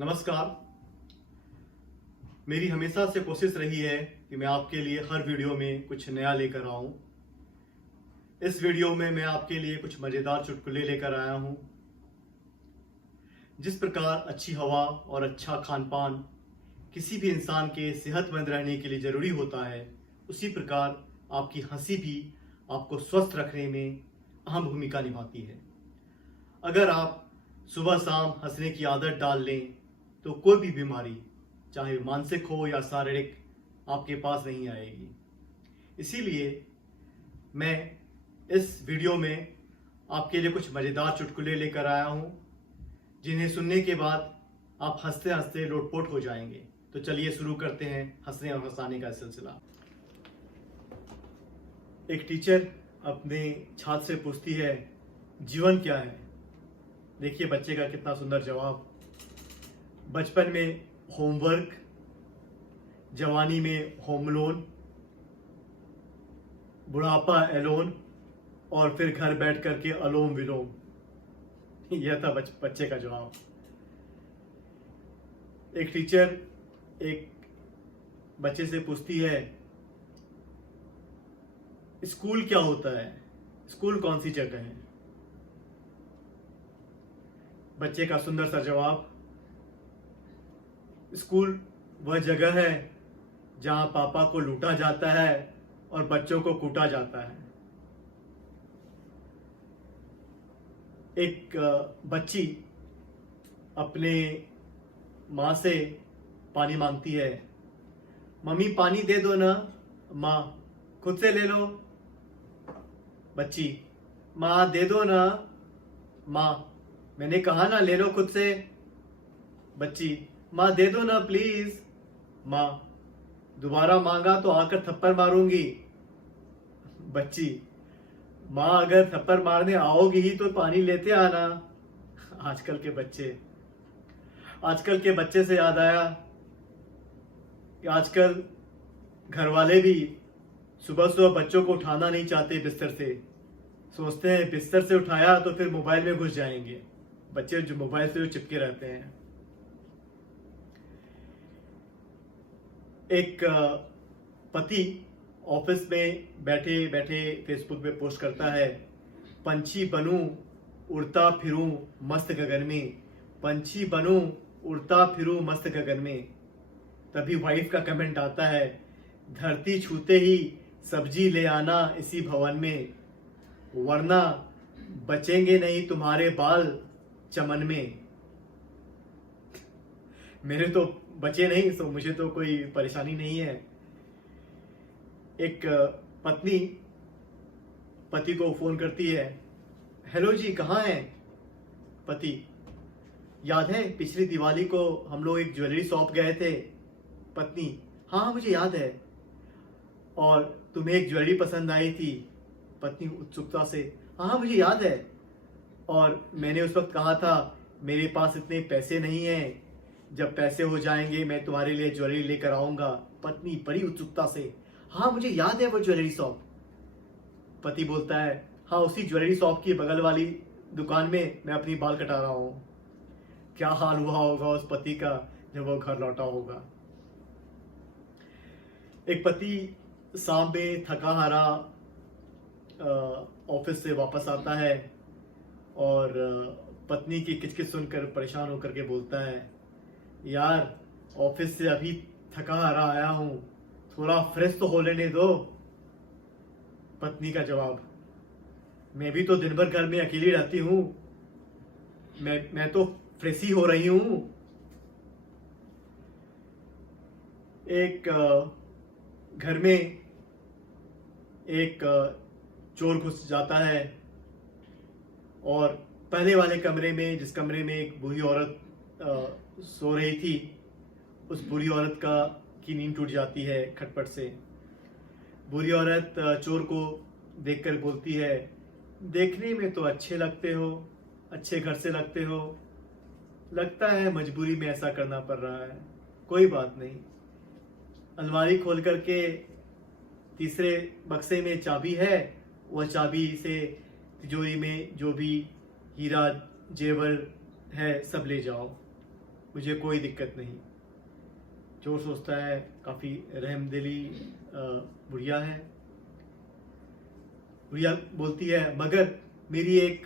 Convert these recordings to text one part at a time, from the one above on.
नमस्कार। मेरी हमेशा से कोशिश रही है कि मैं आपके लिए हर वीडियो में कुछ नया लेकर आऊं। इस वीडियो में मैं आपके लिए कुछ मज़ेदार चुटकुले लेकर आया हूं। जिस प्रकार अच्छी हवा और अच्छा खान पान किसी भी इंसान के सेहतमंद रहने के लिए ज़रूरी होता है, उसी प्रकार आपकी हंसी भी आपको स्वस्थ रखने में अहम भूमिका निभाती है। अगर आप सुबह शाम हंसने की आदत डाल लें तो कोई भी बीमारी, चाहे मानसिक हो या शारीरिक, आपके पास नहीं आएगी। इसीलिए मैं इस वीडियो में आपके लिए कुछ मज़ेदार चुटकुले लेकर आया हूँ, जिन्हें सुनने के बाद आप हंसते हंसते लोटपोट हो जाएंगे। तो चलिए शुरू करते हैं हंसने और हंसाने का सिलसिला। एक टीचर अपने छात्र से पूछती है, जीवन क्या है? देखिए बच्चे का कितना सुंदर जवाब। बचपन में होमवर्क, जवानी में होम लोन, बुढ़ापा एलोन, और फिर घर बैठ करके अलोम विलोम। यह था बच्चे का जवाब। एक टीचर एक बच्चे से पूछती है, स्कूल क्या होता है? स्कूल कौन सी जगह है? बच्चे का सुंदर सा जवाब, स्कूल वह जगह है जहां पापा को लूटा जाता है और बच्चों को कूटा जाता है। एक बच्ची अपने माँ से पानी मांगती है। मम्मी पानी दे दो ना। माँ, खुद से ले लो। बच्ची, माँ दे दो ना। माँ, मैंने कहा ना ले लो खुद से। बच्ची, माँ दे दो ना प्लीज। माँ, दोबारा मांगा तो आकर थप्पड़ मारूंगी। बच्ची, माँ अगर थप्पड़ मारने आओगी ही तो पानी लेते आना। आजकल के बच्चे से याद आया कि आजकल घर वाले भी सुबह सुबह बच्चों को उठाना नहीं चाहते बिस्तर से। सोचते हैं बिस्तर से उठाया तो फिर मोबाइल में घुस जाएंगे। बच्चे जो मोबाइल से चिपके रहते हैं। एक पति ऑफिस में बैठे बैठे फेसबुक पे पोस्ट करता है, पंछी बनूं उड़ता फिरूं मस्त गगन में। पंछी बनूं उड़ता फिरूं मस्त गगन में। तभी वाइफ का कमेंट आता है, धरती छूते ही सब्जी ले आना इसी भवन में, वरना बचेंगे नहीं तुम्हारे बाल चमन में। मेरे तो बचे नहीं, तो मुझे तो कोई परेशानी नहीं है। एक पत्नी पति को फोन करती है, हेलो जी कहाँ हैं? पति, याद है पिछली दिवाली को हम लोग एक ज्वेलरी शॉप गए थे? पत्नी, हाँ मुझे याद है। और तुम्हें एक ज्वेलरी पसंद आई थी? पत्नी उत्सुकता से, हाँ मुझे याद है। और मैंने उस वक्त कहा था मेरे पास इतने पैसे नहीं हैं, जब पैसे हो जाएंगे मैं तुम्हारे लिए ज्वेलरी लेकर आऊंगा। पत्नी बड़ी उत्सुकता से, हाँ मुझे याद है वो ज्वेलरी शॉप। पति बोलता है, हाँ उसी ज्वेलरी शॉप की बगल वाली दुकान में मैं अपनी बाल कटा रहा हूँ। क्या हाल हुआ होगा उस पति का जब वो घर लौटा होगा। एक पति शाम में थका हारा ऑफिस से वापस आता है और पत्नी की किचकिच सुनकर परेशान होकर के बोलता है, यार ऑफिस से अभी थका हारा आया हूँ, थोड़ा फ्रेश तो हो लेने दो। पत्नी का जवाब, मैं भी तो दिन भर घर में अकेली रहती हूँ, मैं तो फ्रेश ही हो रही हूँ। एक घर में एक चोर घुस जाता है और पहले वाले कमरे में, जिस कमरे में एक बूढ़ी औरत सो रही थी, उस बूढ़ी औरत की नींद टूट जाती है खटपट से। बूढ़ी औरत चोर को देखकर बोलती है, देखने में तो अच्छे लगते हो, अच्छे घर से लगते हो, लगता है मजबूरी में ऐसा करना पड़ रहा है, कोई बात नहीं। अलमारी खोल करके तीसरे बक्से में चाबी है, वह चाबी से तिजोरी में जो भी हीरा जेवर है सब ले जाओ। मुझे कोई दिक्कत नहीं। चोर सोचता है काफ़ी रहमदिली बुढ़िया है। बुढ़िया बोलती है मगर मेरी एक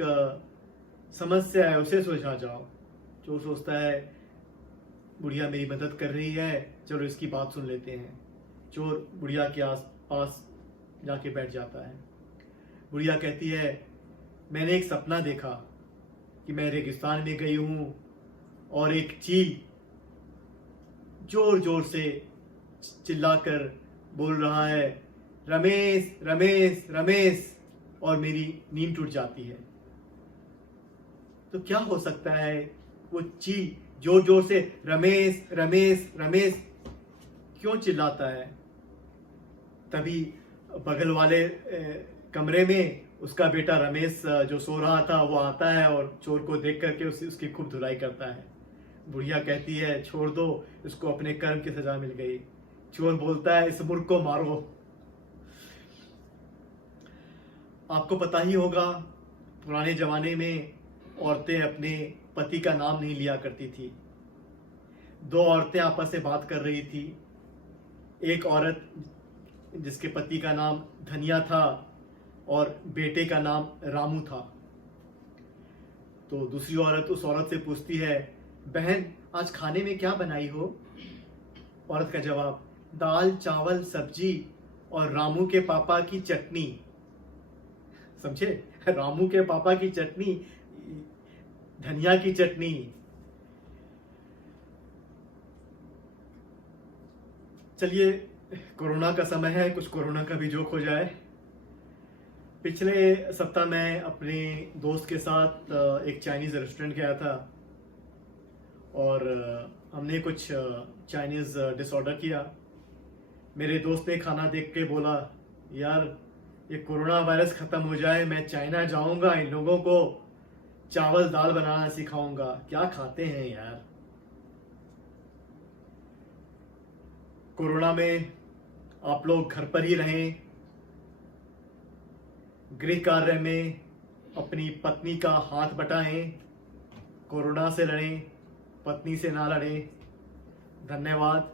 समस्या है, उसे सुलझा जाओ। चोर सोचता है बुढ़िया मेरी मदद कर रही है, चलो इसकी बात सुन लेते हैं। चोर बुढ़िया के आस पास जाके बैठ जाता है। बुढ़िया कहती है मैंने एक सपना देखा कि मैं रेगिस्तान में गई हूँ और एक चील जोर जोर से चिल्लाकर बोल रहा है रमेश रमेश रमेश, और मेरी नींद टूट जाती है। तो क्या हो सकता है, वो चील जोर जोर से रमेश रमेश रमेश क्यों चिल्लाता है? तभी बगल वाले कमरे में उसका बेटा रमेश जो सो रहा था वो आता है और चोर को देख करके उसकी खूब धुलाई करता है। बुढ़िया कहती है छोड़ दो, इसको अपने कर्म की सजा मिल गई। चोर बोलता है इस मूर्ख को मारो। आपको पता ही होगा पुराने जमाने में औरतें अपने पति का नाम नहीं लिया करती थी। दो औरतें आपस में बात कर रही थी। एक औरत जिसके पति का नाम धनिया था और बेटे का नाम रामू था। तो दूसरी औरत उस औरत से पूछती है बहन आज खाने में क्या बनाई हो? औरत का जवाब दाल चावल सब्जी और रामू के पापा की चटनी। समझे, रामू के पापा की चटनी, धनिया की चटनी। चलिए कोरोना का समय है, कुछ कोरोना का भी जोक हो जाए। पिछले सप्ताह मैं अपने दोस्त के साथ एक चाइनीज़ रेस्टोरेंट गया था और हमने कुछ चाइनीज़ डिश ऑर्डर किया। मेरे दोस्त ने खाना देख के बोला यार ये कोरोना वायरस ख़त्म हो जाए, मैं चाइना जाऊंगा, इन लोगों को चावल दाल बनाना सिखाऊंगा। क्या खाते हैं यार। कोरोना में आप लोग घर पर ही रहें, गृह कार्य में अपनी पत्नी का हाथ बटाएं, कोरोना से लड़ें, पत्नी से ना लड़ें। धन्यवाद।